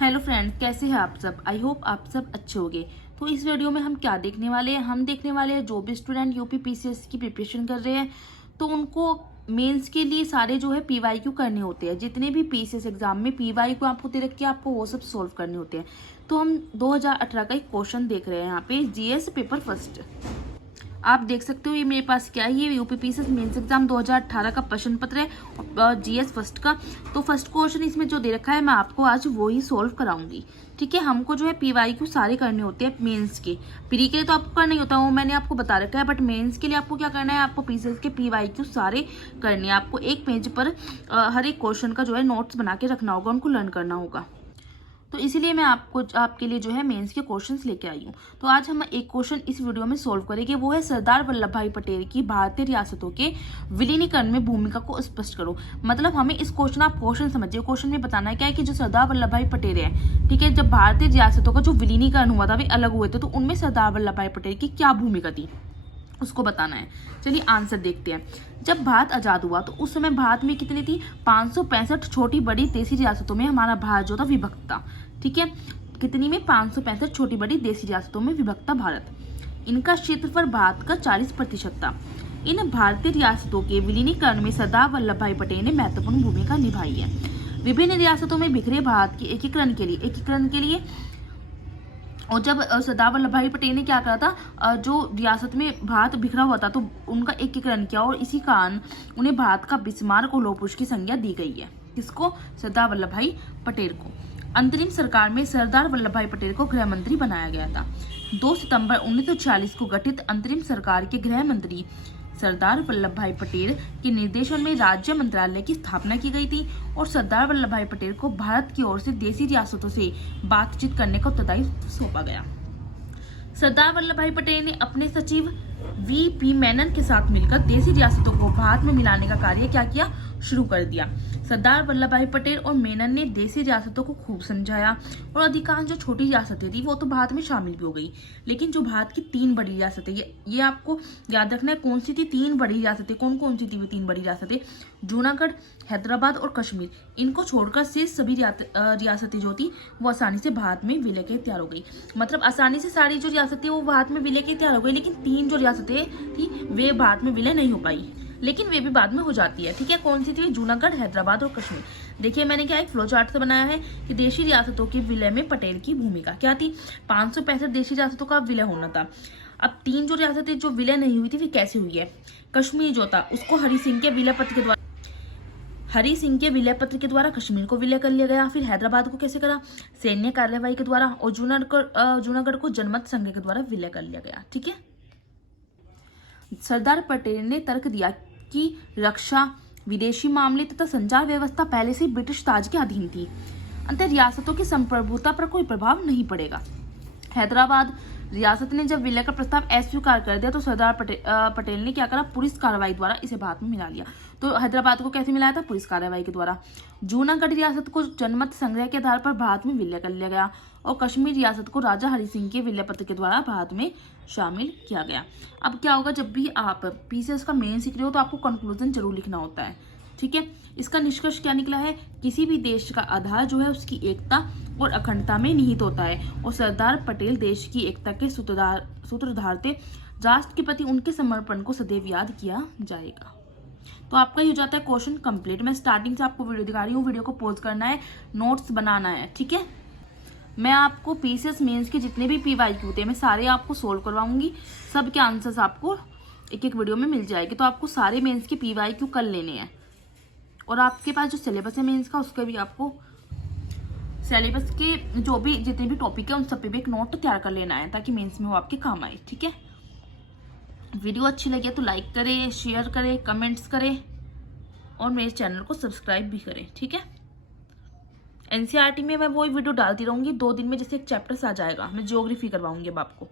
Hello friends, कैसे हैं आप सब। आई होप आप सब अच्छे होंगे। तो इस वीडियो में हम क्या देखने वाले हैं, हम देखने वाले हैं जो भी स्टूडेंट यूपी पीसीएस की प्रिपरेशन कर रहे हैं तो उनको मेंस के लिए सारे जो है पीवाईक्यू करने होते हैं। जितने भी पीसीएस एग्जाम में पीवाईक्यू आपको दे रखे हैं आपको वो सब सोल्व करने होते हैं। तो हम 2018 का एक क्वेश्चन देख रहे हैं यहाँ पे, जीएस पेपर फर्स्ट। आप देख सकते हो ये मेरे पास क्या है, ये यूपी पीसीएस मेंस एग्जाम 2018 का प्रश्न पत्र है जीएस फर्स्ट का। तो फर्स्ट क्वेश्चन इसमें जो दे रखा है मैं आपको आज वो ही सोल्व कराऊंगी। ठीक है, हमको जो है पीवाईक्यू सारे करने होते हैं मेंस के। प्री के लिए तो आपको करना ही होता है, वो मैंने आपको बता रखा है, बट मेंस के लिए आपको क्या करना है, आपको पीसीएस के पीवाईक्यू सारे करने हैं। आपको एक पेज पर हर एक क्वेश्चन का जो है नोट्स बना के रखना होगा, उनको लर्न करना होगा। तो इसीलिए मैं आपके लिए जो है मेंस के क्वेश्चंस लेके आई हूँ। तो आज हम एक क्वेश्चन इस वीडियो में सोल्व करेंगे, वो है सरदार वल्लभ भाई पटेल की भारतीय रियासतों के विलीनीकरण में भूमिका को स्पष्ट करो। मतलब हमें इस क्वेश्चन, आप क्वेश्चन समझिए, क्वेश्चन में बताना है क्या है कि जो सरदार वल्लभ भाई पटेल है, ठीक है, जब भारतीय रियासतों का जो विलीनीकरण हुआ था, वे अलग हुए थे, तो उनमें सरदार वल्लभ भाई पटेल की क्या भूमिका थी उसको बताना है। चलिए आंसर देखते हैं। जब भारत आजाद हुआ तो उस समय भारत में कितनी थी, 565 छोटी बड़ी देसी रियासतों में हमारा भारत जो था विभक्त था। ठीक है, कितनी में, 565 छोटी बड़ी देसी रियासतों में विभक्त था भारत। इनका क्षेत्रफल भारत का 40% था। इन भारतीय रियासतों के विलीनीकरण में सरदार वल्लभ भाई पटेल ने महत्वपूर्ण भूमिका निभाई है। विभिन्न रियासतों में बिखरे भारत के एकीकरण के लिए और जब सरदार वल्लभ भाई पटेल ने क्या करा था, जो रियासत में भारत बिखरा हुआ था तो उनका एकीकरण किया, और इसी कारण उन्हें भारत का बिस्मार्क और लोह-पुरुष की संज्ञा दी गई है। किसको, सरदार वल्लभ भाई पटेल को। अंतरिम सरकार में सरदार वल्लभ भाई पटेल को गृह मंत्री बनाया गया था। 2 सितंबर 1946 को गठित अंतरिम सरकार के गृह मंत्री सरदार वल्लभ भाई पटेल के निर्देशन में राज्य मंत्रालय की स्थापना की गई थी, और सरदार वल्लभ भाई पटेल को भारत की ओर से देसी रियासतों से बातचीत करने का उत्तरदायित्व सौंपा गया। सरदार वल्लभ भाई पटेल ने अपने सचिव वीपी मेनन के साथ मिलकर देसी रियासतों को भारत में मिलाने का कार्य क्या किया, शुरू कर दिया। सरदार वल्लभ भाई पटेल और मेनन ने देसी रियासतों को खूब समझाया, और अधिकांश जो छोटी रियासतें थी वो तो भारत में शामिल भी हो गई, लेकिन जो भारत की 3 बड़ी रियासतें, ये आपको याद रखना है कौन सी थी 3 बड़ी रियासतें, कौन सी थी वो 3 बड़ी रियासतें, जूनागढ़, हैदराबाद और कश्मीर। इनको छोड़कर शेष सभी रियासतें जो थी वो आसानी से भारत में विलय के तैयार हो गई। मतलब आसानी से सारी जो रियासतें वो भारत में विलय के तैयार हो गई, लेकिन 3 जो रियासतें थी वे भारत में विलय नहीं हो पाई, लेकिन वे भी बाद में हो जाती है। ठीक है, कौन सी थी, जूनागढ़, हैदराबाद और कश्मीर। देखिए मैंने क्या एक फ्लो चार्ट से बनाया है कि देशी रियासतों के विलय में पटेल की भूमिका क्या थी। 565 देशी रियासतों का विलय होना था। अब 3 जो रियासतें जो विलय नहीं हुई थी वे कैसे हुई है। कश्मीर जो था उसको हरि सिंह के विलय पत्र के द्वारा कश्मीर को विलय कर लिया गया। फिर हैदराबाद को कैसे करा, सैन्य कार्यवाही के द्वारा, और जूनागढ़ को जनमत संघ के द्वारा विलय कर लिया गया। ठीक है, सरदार पटेल ने तर्क दिया कि रक्षा, विदेशी मामले तथा संचार व्यवस्था पहले से ब्रिटिश ताज के अधीन थी, अंतर रियासतों की संप्रभुता पर कोई प्रभाव नहीं पड़ेगा। हैदराबाद रियासत ने जब विलय का प्रस्ताव अस्वीकार कर दिया तो सरदार पटेल ने क्या करा, पुलिस कार्रवाई द्वारा इसे भारत में मिला लिया। तो हैदराबाद को कैसे मिलाया था, पुलिस कार्रवाई के द्वारा। जूनागढ़ रियासत को जनमत संग्रह के आधार पर भारत में विलय कर लिया गया, और कश्मीर रियासत को राजा हरि सिंह के विलय पत्र के द्वारा भारत में शामिल किया गया। अब क्या होगा, जब भी आप पीसीएस का मेन सीख रहे हो तो आपको कंक्लूजन जरूर लिखना होता है। ठीक है, इसका निष्कर्ष क्या निकला है, किसी भी देश का आधार जो है उसकी एकता और अखंडता में निहित होता है, और सरदार पटेल देश की एकता के सूत्रधार थे। राष्ट्र के प्रति उनके समर्पण को सदैव याद किया जाएगा। तो आपका ये हो जाता है क्वेश्चन कंप्लीट। मैं स्टार्टिंग से आपको वीडियो दिखा रही हूँ, वीडियो को पॉज करना है, नोट्स बनाना है। ठीक है, मैं आपको पीसीएस मेंस के जितने भी पीवाईक्यू थे मैं सारे आपको सोल्व करवाऊंगी। सब के आंसर्स आपको एक एक वीडियो में मिल जाएंगे। तो आपको सारे मेंस के पीवाईक्यू कर लेने हैं, और आपके पास जो सिलेबस है मेंस का उसका भी आपको सिलेबस के जो भी जितने भी टॉपिक है उन सब पे भी एक नोट तैयार कर लेना है, ताकि मेंस में वो आपके काम आए। ठीक है, वीडियो अच्छी लगी तो लाइक करें, शेयर करें, कमेंट्स करें, और मेरे चैनल को सब्सक्राइब भी करें। ठीक है, एनसीईआरटी में मैं वही वीडियो डालती रहूंगी 2 दिन में, जैसे एक चैप्टर आ जाएगा। मैं ज्योग्राफी करवाऊंगी अब आपको।